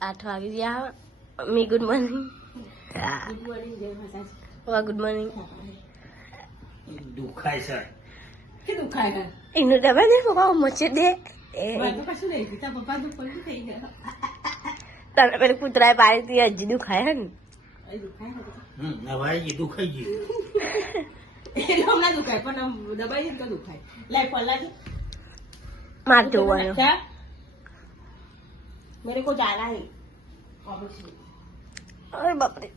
આઠ વાગી ગયા. મી good morning good good morning દુખાય sir કે દુખાય ને એનું ડબા દે પપ્પા મચે દે. તને પેલું કૂતરાએ પાડી તી હજી દુખાય ને. દુખાય દુખાઈ ગયું એટલે હમણાં દુખાય પણ દબાઈ તો દુખાય. લાઈ પલાજ માર જોવાનો मेरे को जाना है અરે બાપરે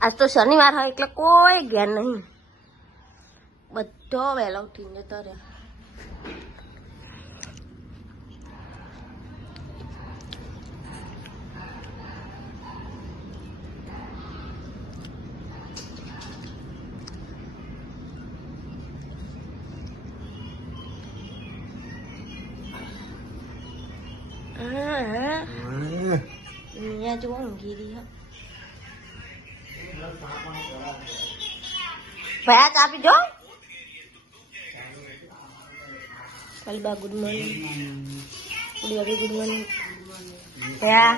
આજ તો શનિવાર હોય એટલે કોઈ જ્ઞાન નહીં બધો વહેલો ઉઠીને જતો રહ્યો હા હા અહીંયા જુઓ ઊંઘી રહી હો ભાઈ આ ચા પીજો કલબા good morning good good morning ભયા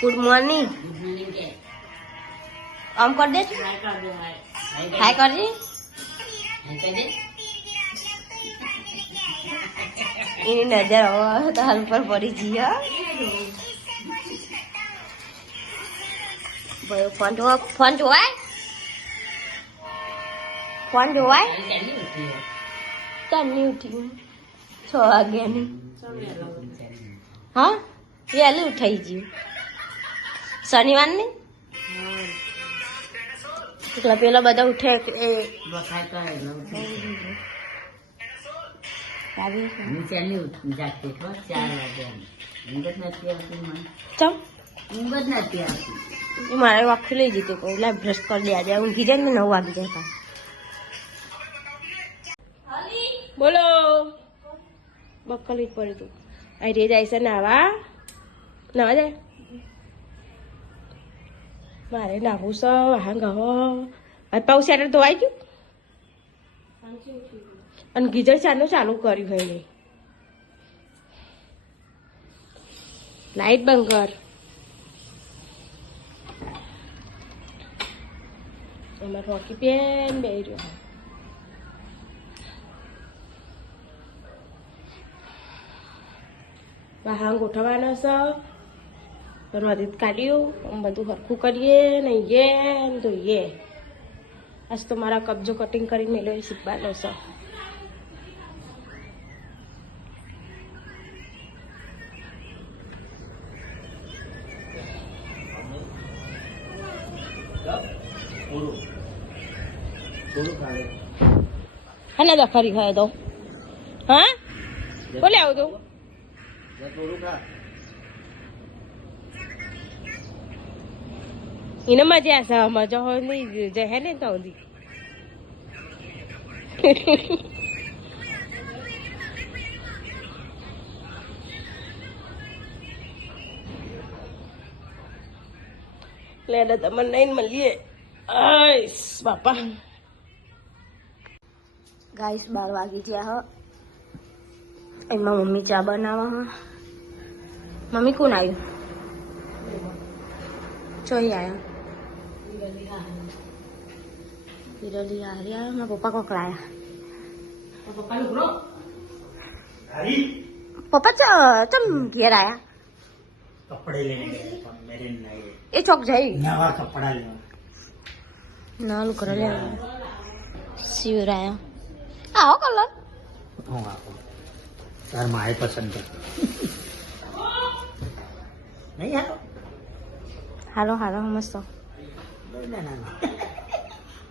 ગુડ મોર્નિંગ આમ કર દે હાય કરજી એની નજર હવે તાર ઉપર પડી જઈ હો. ભાઈ, ફોન જોવા, ફોન જોવાય? ફોન જોવાય? ચાલની ઉઠી છ વાગ્યાની. હા? વહેલું ઉઠાઈ ગયું. શનિવારની? એટલે પેલા બધા ઉઠે એ આવી. છે. હું ચાલી ઉઠી જાગતી છો ચાર વાગ્યા ઊંઘ જ નથી આવતી મને. ચમ ઊંઘ જ નથી આવતી મારે આખું લઈ જતી કોઈ. લે બ્રશ કરી દે આજે. ઊંઘી જાય ને નવ વાગી જાય બોલો. બકલી પડ્યું તું. આ રે જાય છે નાવા. નાવા જાય. મારે નાવું છે વાહન ગહો પાઉ સેટર ધોવાઈ ગયું? અને ગીઝર ચાલુ ચાલુ કર્યું હોય નહીં લાઈટ બંધ કર. એમાં રોકી બેન બે રહ્યો વાહન ગોઠવવાનો છે? પરવાથી કાઢ્યું. બધું સરખું કરીએ ને ધોઈએ આજ તો મારા કબજો કટિંગ કરીને મેલો શીખવાનો છે. થોડું ખાલે હા ના ખરી ખાય તો હા બોલે આવું તું થોડું ખા એને મજા આવશે મજા હોય નહીં જે હે ને તો સુધી લે ને તમને નહીં મળીએ આઈસ બાપા ગાઈસ બાર વાગી ગયા હો. એમાં મમ્મી ચા બનાવવા હા. મમ્મી કોણ આવ્યું ચોઈ આવ્યા વિરોલી આવ્યા મારા પપ્પા કોકલાયા પપ્પા નું ગ્રો હરી પપ્પા ચ ચમ ઘેર આયા? કપડે લઈને ગયા પણ મેરે નહીં એ ચોક જઈ. નવા કપડા લેવા. નાનું કરે લે. શિવરાયા. આવો કલર હું આપો તાર માય પસંદ કર નહીં હાલો હાલો હાલો મસ્ત ના ના ના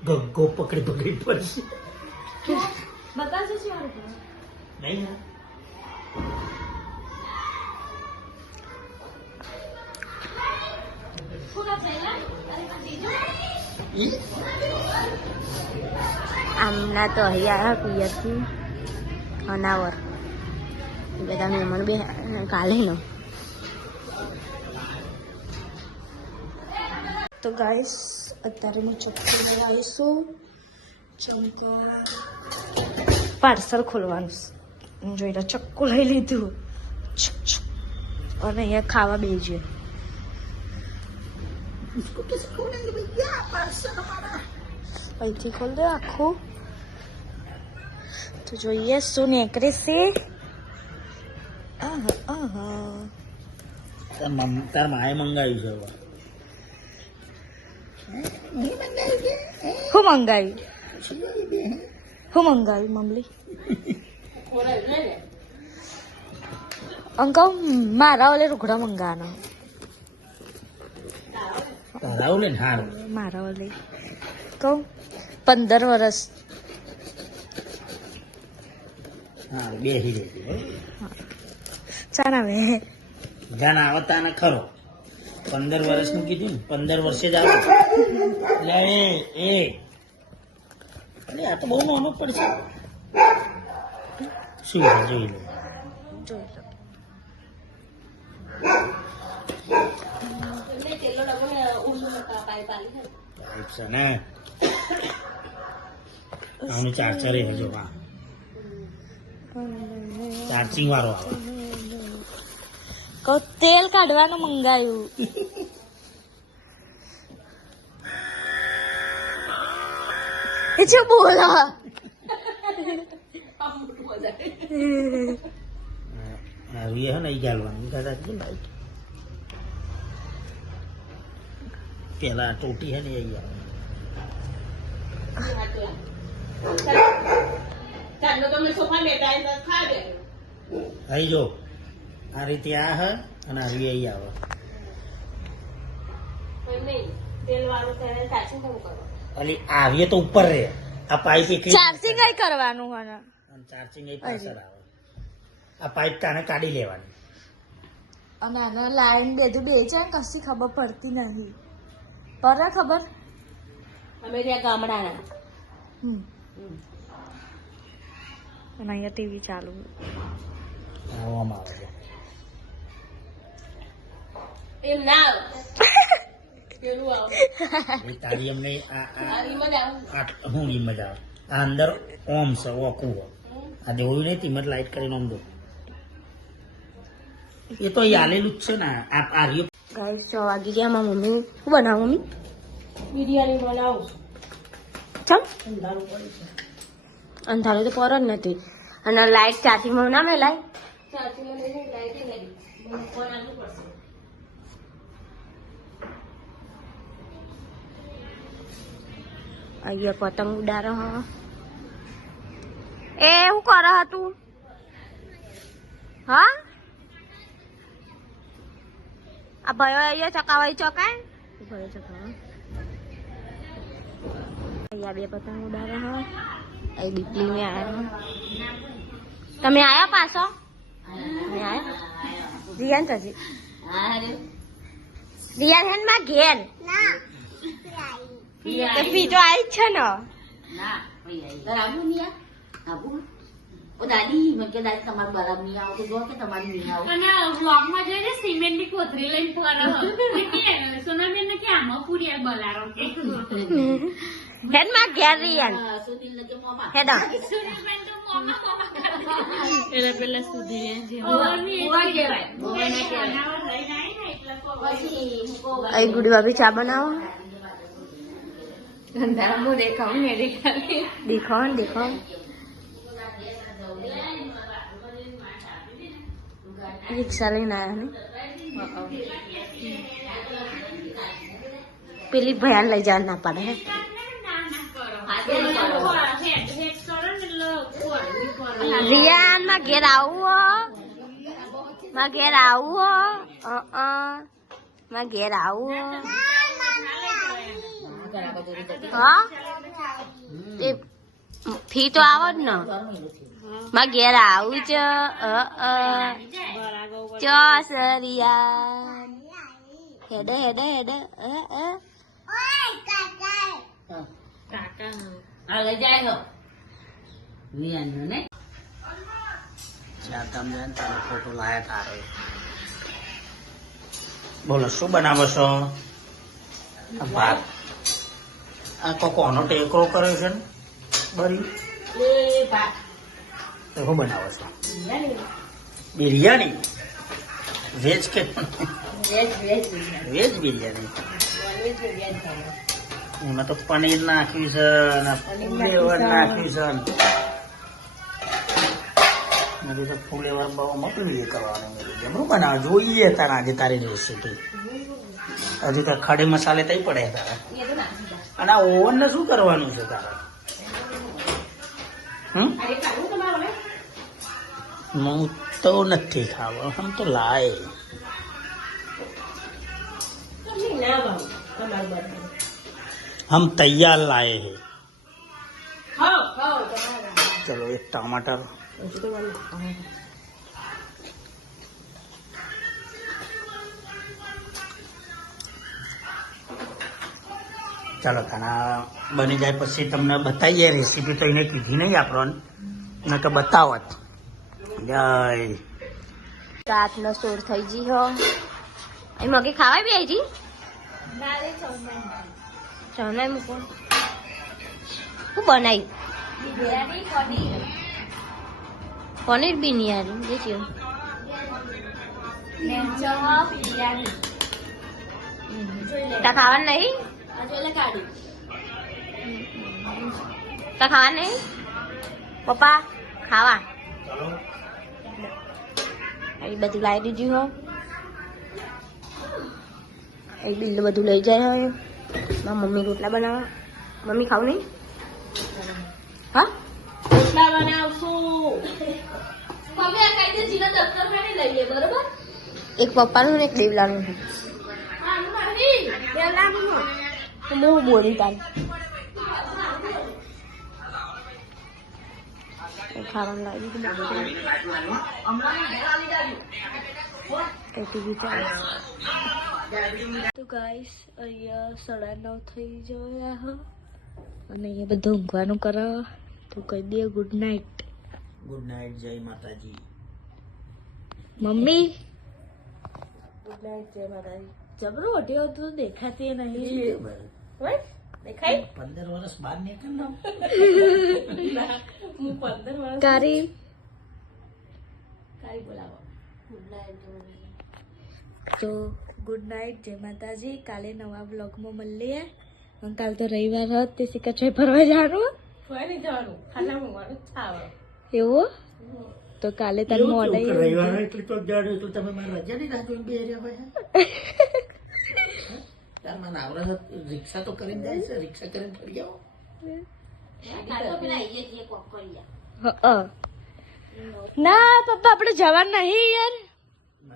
ગગ્ગો પકડી પકડી પડશે નહીં હા ઈ? આમના તો અહીંયા પિયરથી અનાવર. બધા મહેમાન બે કાલેનો. તો ગાઈશ અત્યારે હું ચક્કર લેવા આવીશું. ચમકો પાર્સલ ખોલવાનું જોઈ રહ્યા ચક્કુ લઈ લીધું. અને અહીંયા ખાવા બેસીએ અહીંથી ખોલ દે આખું. તો જોઈએ શું નીકળે છે. તાર માએ મંગાવ્યું છે મંગાવ્યું શું મંગાવ્યું મમલી અંકલ મારા ઓલે રૂગડા મંગાવાના. તારાવું લે ને મારા ઓલે. કહું પંદર વર્ષ હો. ચાલ હવે જાણ આવતા ને ખરો. પંદર વર્ષનું કીધું ને પંદર વર્ષે જ આવે. એટલે એ એ. અરે આ તો બહુ નાનો પડશે. શું જોઈ લો. જોઈ લો. પાઇપ છે ને. આનું ચાર્જર એ હજો હા ચાર્જિંગ વાળો આવે. કહું તેલ કાઢવાનું મંગાયું. એ બોલા બોલો એ હે નહીં ગાલવાનું. કદાચ છે લાઈટ પેલા ટોટી હે ને એ આવે અહીં જો. આ રીતે આ હે અને આ રીતે અહીં આવે નહીં. તેલ વાળું તેને ચાર્જિંગ કેમ કરો. અલી આવીએ તો ઉપર રે આ પાઇપ ચાર્જિંગ કઈ કરવાનું ચાર્જિંગ એ પાછળ આવે. આ પાઇપ તાને કાઢી લેવાની. અને આને લાઈન બધું બે છે કશી ખબર પડતી નહીં. પર ખબર? અમે ત્યાં ગામડાના. હમ. અને અહીંયા ટીવી ચાલુ. આવવામાં આવે છે. એમ ના પેલું આવે. એ તારી એમને આવે. હું ઈમજ આવે. આ અંદર ઓમ છે ઓકું આ જોયું નહીં તીમત લાઈટ કરીને ઓમ દો. એ તો આલેલું જ છે ને આ આર્યો ગાઈસ છ વાગી ગયા મારા મમ્મી. શું બનાવું મમ્મી? બિરયાની બનાવું ચમ. અંધારું તો પર જ નથી. અને લાઈટ ચાર્જિંગમાં ના મેલાય? અહીંયા પતંગ ઉડાડો હ. એ શું કરે તું? હા? આ ભયો અહીંયા ચકાવાય ચકાય? ભયો ચકાવા અહીંયા બે પતંગ ઉડાડે હ. અહીં દીપલી મેં આવ્યા તમે આવ્યા પાછો? તમે આવ્યા રિયાન પછી રિયાન હેનમાં ઘેર. તો બીજો આવી જ છે ને. ના આવું નહીં આવું? ઓ દાદી મેં કે દાદી તમારે બરાબર નહીં આવો તો જો કે તમારે નહીં આવો અને વ્લોગમાં જોઈને સિમેન્ટની કોથળી લઈને ફરે. સોનાબેન ને કે આમાં પૂરી બલારો. મોમાં હેડા સુરેશબેન તો મોમાં મોમાં એટલે પેલા સુધી અહીં ગુડી ભાભી ચા બનાવો દેખાવ દેખાવું ને દેખાવ દેખાવ રિક્ષા લઈને આવ્યા ને પેલી ભયાન લઈ જવા ના પડે રિયાનમાં ઘેર આવું માં ઘેર આવું માં ઘેર આવું હો. ફી તો આવો જ ને. માં ઘેર આવું છે અ અ. ચો સરિયા હેડે હેડે હેડે. અ અ. લઈ જાય છો. વિયાનનો ને? જ્યાં તમે તારો ફોટો લાયા તારે. બોલો શું બનાવો છો? ભાત. આ તો કોનો ટેકરો કર્યો છે ને બરી? એ ભાત. તો શું બનાવો છો? બિરયાની. વેજ કે? વેજ વેજ વિયાન. વેજ બિરયાની. બિરયાની એમાં તો પનીર નાખ્યું છે ફુલેવર નાખ્યું છે તો ફુલેવર બહુ મોટું એ કરવાનું જમણું બનાવ જોઈએ તારા આજે તારી રેસીપી હજુ તો ખડે મસાલે તઈ પડે તારે અને આ ઓવન ને શું કરવાનું છે તારે હું તો નથી ખાવા હમ તો લાય ના हम तैयार लाए हैं ખાઓ ખાઓ તમારે चलो एक टमाटर હજુ તો મને ખાવા ચાલો તાના બની જાય પછી તમને બતાવીએ રેસીપી તો એને કીધી નહીં આપણને ન તો બતાવત જય રાતનો સોર થઈ જી હો અહીં મગી ખાવાય બી આવી જી ચણા મૂકો શું બનાવ્યું પનીર બી નહીં યાર જે છે તા ખાવાનું નહીં તા ખાવાનું નહીં પપ્પા ખાવા ચાલો એ બધું લાવી દીધું હો એ બિલ્લ બધું લઈ જાય હવે મારા મમ્મી રોટલા બનાવવા મમ્મી ખાવ નહીં? હા? રોટલા બનાવશું. એક પપ્પાનું ને એક દેવલાનું છે. તો બહુ બોલી તાર. ખાવાનું લાવી તો ગાઈસ અહીંયા સાડા નવ થઈ ગયા હ. અને અહીંયા બધું ઊંઘવાનું કરો. તો કહી દે ગુડ નાઇટ ગુડ નાઇટ જય માતાજી. મમ્મી? ગુડ નાઇટ જય માતાજી. જબરો ઓઢ્યો તો દેખાતી નહીં? દેખાય? પંદર વર્ષ બાદ નીકળ હું પંદર વર્ષ કારી? કારી બોલાવો. તો ગુડ નાઇટ જય માતાજી. કાલે નવા બ્લોગમાં મળીએ. કાલ તો રવિવાર હોત તે સિકચોય ફરવા જવાનું ફરી જવાનું ખાના મૂકવાનું ચાવ એવું? તો કાલે તાર મોડે રવિવાર એટલે તો જાડો એટલે તમે મારા રજા ની રાહ જોઈને બે રહ્યા હોય તાર મને આવરા રિક્ષા તો કરીને જાય છે રિક્ષા કરીને ફરી આવો ના પપ્પા આપણે જવાનું નહીં યાર મારા છોકરા આવું નહીં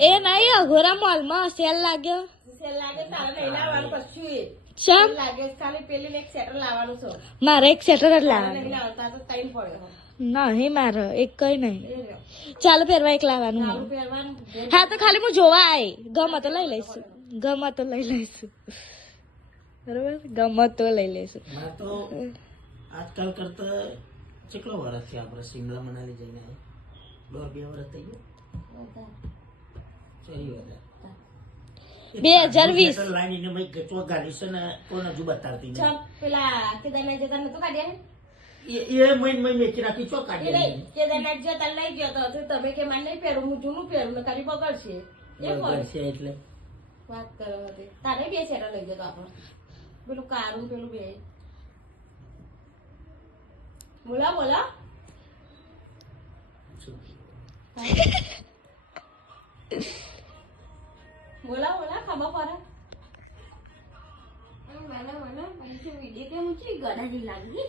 એ નહીં અઘોરા મોલમાં સેલ લાગ્યો સેલ લાગે તારે નહીં લાવવાનું કશું ચમ લાગે ખાલી પેલી એક સેટર લાવવાનું છે મારે એક સેટર જ લાવવાનું નહીં લાવતા તો ટાઈમ પડ્યો નહીં મારે એક કઈ નહીં ચાલો પહેરવા એક લાવવાનું હા તો ખાલી હું જોવા આવી ગમે તો લઈ લઈશું ગમે તો લઈ લઈશું બરોબર ગમે તો લઈ લઈશું આજકાલ કરતા કેટલો વર્ષ છે આપણે શિમલા મનાલી જઈને દોઢ બે વર્ષ થઈ ગયું બે હજાર વીસ. લાઈન ગાડી છે ને કોઈ હજુ બતાવતી છ પેલા કેદારનાથ જતા નતું કાઢ્યા એ મહિન મહિન મેચી રાખી ચો કાઢી કેદારનાથ જતા લઈ ગયો તો તમે કે મારે નહીં પહેરું હું જૂનું પહેરું ને ખાલી બગડશે. એ એટલે. વાત કરો હતી તારે બે સેટર લઈ ગયો તો આપણો. પેલું કારું પેલું બે. બોલા બોલા. બોલા બોલા ખબર પડે મને મને પૈસા વીડિયો કેમ છે ગળા લાગી?